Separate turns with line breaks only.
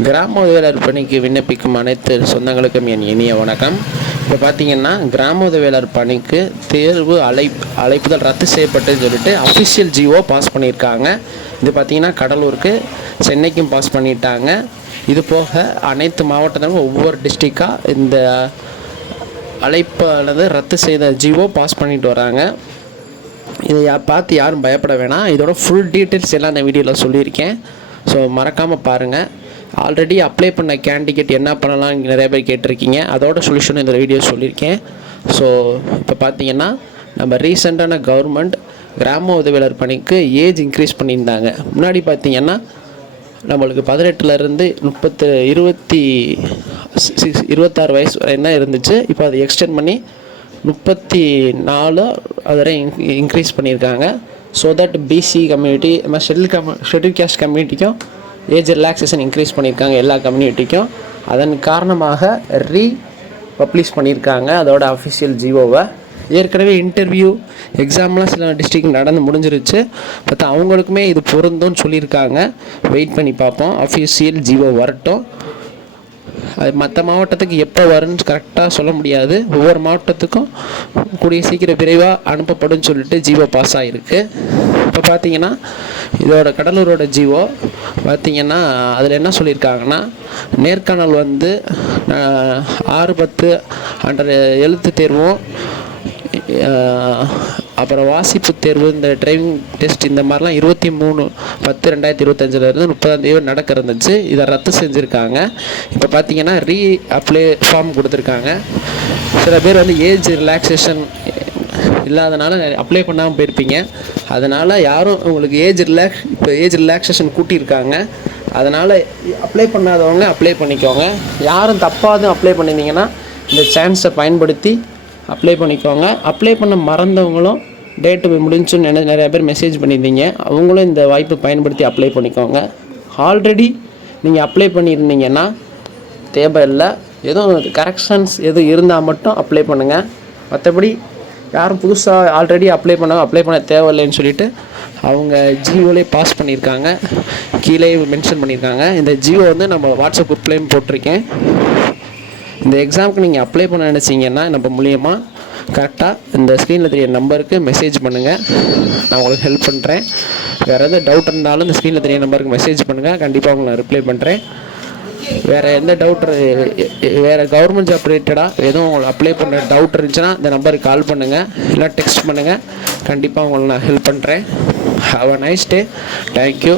கிராம உதவியாளர் பணிக்கு விண்ணப்பிக்கும் அனைத்து சொந்தங்களுக்கும் என் இனிய வணக்கம். இப்போ பார்த்தீங்கன்னா கிராம உதவியாளர் பணிக்கு தேர்வு அழை அழைப்புதல் ரத்து செய்யப்பட்டுன்னு சொல்லிட்டு அஃபிஷியல் ஜிஓ பாஸ் பண்ணியிருக்காங்க. இது பார்த்தீங்கன்னா கடலூருக்கு சென்னைக்கும் பாஸ் பண்ணிட்டாங்க. இது போக அனைத்து மாவட்டத்திலும் ஒவ்வொரு டிஸ்ட்ரிக்டாக இந்த அழைப்பானது ரத்து செய்த ஜிஓ பாஸ் பண்ணிட்டு வராங்க. இதை பார்த்து யாரும் பயப்பட வேணாம். இதோட ஃபுல் டீட்டெயில்ஸ் எல்லாம் இந்த வீடியோவில் சொல்லியிருக்கேன். ஸோ மறக்காமல் பாருங்கள் ஆல்ரெடி அப்ளை பண்ண கேண்டிடேட் என்ன பண்ணலாம் நிறைய பேர் கேட்டிருக்கீங்க. அதோட சொல்யூஷன் இந்த வீடியோ சொல்லியிருக்கேன். ஸோ இப்போ பார்த்தீங்கன்னா நம்ம ரீசெண்டான கவர்மெண்ட் கிராம உதவியாளர் பணிக்கு ஏஜ் இன்க்ரீஸ் பண்ணியிருந்தாங்க. முன்னாடி பார்த்தீங்கன்னா நம்மளுக்கு பதினெட்டுலேருந்து முப்பத்து இருபத்தி சிக்ஸ் இருபத்தாறு வயசு வரை என்ன இருந்துச்சு. இப்போ அதை எக்ஸ்டெண்ட் பண்ணி முப்பத்தி நாலு அது வரை இன்க்ரீஸ் பண்ணியிருக்காங்க ஸோ தட் பிசி கம்யூனிட்டி நம்ம ஷெட்யூல் கம் ஷெட்யூல் கேஸ்ட் கம்யூனிட்டிக்கும் ஏஜ் ரிலாக்ஸேஷன் இன்க்ரீஸ் பண்ணியிருக்காங்க எல்லா கம்யூனிட்டிக்கும் அதன் காரணமாக ரீ பப்ளிஷ் பண்ணியிருக்காங்க அதோட அஃபிஷியல் ஜிஓவை ஏற்கனவே இன்டர்வியூ எக்ஸாம்லாம் சில டிஸ்ட்ரிக் நடந்து முடிஞ்சிருச்சு. பட் அவங்களுக்குமே இது பொருந்தும்னு சொல்லியிருக்காங்க. வெயிட் பண்ணி பார்ப்போம். அஃபிஷியல் ஜிஓ வரட்டும். அது மற்ற மாவட்டத்துக்கு எப்போ வரும்னு கரெக்டாக சொல்ல முடியாது. ஒவ்வொரு மாவட்டத்துக்கும் கூடிய சீக்கிரம் விரைவாக அனுப்பப்படும் சொல்லிட்டு ஜீவோ பாஸ் ஆகிருக்கு இப்போ பார்த்தீங்கன்னா இதோட கடலூரோட ஜீவோ பார்த்தீங்கன்னா அதில் என்ன சொல்லியிருக்காங்கன்னா நேர்காணல் வந்து ஆறு பத்து அன்ற எழுத்து தேர்வும் அப்புறம் வாசிப்பு தேர்வு இந்த டிரைவிங் டெஸ்ட் இந்த மாதிரிலாம் இருபத்தி மூணு பத்து ரெண்டாயிரத்தி இருபத்தஞ்சிலேருந்து முப்பதாம் தேதி நடக்க இருந்துச்சு. இதை ரத்து செஞ்சுருக்காங்க. இப்போ பார்த்தீங்கன்னா ரீ அப்ளை ஃபார்ம் கொடுத்துருக்காங்க. சில பேர் வந்து ஏஜ் ரிலாக்ஸேஷன் இல்லாதனால அப்ளை பண்ணாமல் போயிருப்பீங்க. அதனால் யாரும் உங்களுக்கு ஏஜ் ரிலாக்ஸ் இப்போ ஏஜ் ரிலாக்ஸேஷன் கூட்டியிருக்காங்க. அதனால் அப்ளை பண்ணாதவங்க அப்ளை பண்ணிக்கோங்க. யாரும் தப்பாக அப்ளை பண்ணியிருந்தீங்கன்னா இந்த சான்ஸை பயன்படுத்தி அப்ளை பண்ணிக்கோங்க. அப்ளை பண்ண மறந்தவங்களும் டேட்டு முடிஞ்சுன்னு நினை நிறைய பேர் மெசேஜ் பண்ணியிருந்தீங்க. அவங்களும் இந்த வாய்ப்பை பயன்படுத்தி அப்ளை பண்ணிக்கோங்க. ஆல்ரெடி நீங்கள் அப்ளை பண்ணியிருந்தீங்கன்னா தேவையில்லை. எதுவும் கரெக்ஷன்ஸ் எதுவும் இருந்தால் மட்டும் அப்ளை பண்ணுங்கள் மற்றபடி யாரும் புதுசாக ஆல்ரெடி அப்ளை பண்ண அப்ளை பண்ண தேவையில்லைன்னு சொல்லிட்டு அவங்க ஜியோலே பாஸ் பண்ணியிருக்காங்க. கீழே மென்ஷன் பண்ணியிருக்காங்க. இந்த ஜியோ வந்து நம்ம வாட்ஸ்அப் குரூப்லேயும் போட்டிருக்கேன். இந்த எக்ஸாமுக்கு நீங்கள் அப்ளை பண்ண நினச்சிங்கன்னா நம்ம மூலியமாக கரெக்டாக இந்த ஸ்க்ரீனில் தெரிய நம்பருக்கு மெசேஜ் பண்ணுங்கள் நான் உங்களுக்கு ஹெல்ப் பண்ணுறேன் வேறு எதாவது டவுட் இருந்தாலும் இந்த ஸ்க்ரீனில் தெரிய நம்பருக்கு மெசேஜ் பண்ணுங்கள் கண்டிப்பாக உங்களுக்கு நான் ரிப்ளை பண்ணுறேன் வேறு எந்த டவுட் வேறு கவர்மெண்ட் ஜாப் ரிலேட்டடாக எதுவும் உங்களுக்கு அப்ளை பண்ண டவுட் இருந்துச்சுன்னா இந்த நம்பருக்கு கால் பண்ணுங்கள் இல்லை டெக்ஸ்ட் பண்ணுங்கள் கண்டிப்பாக உங்களுக்கு நான் ஹெல்ப் பண்ணுறேன் have a nice day thank you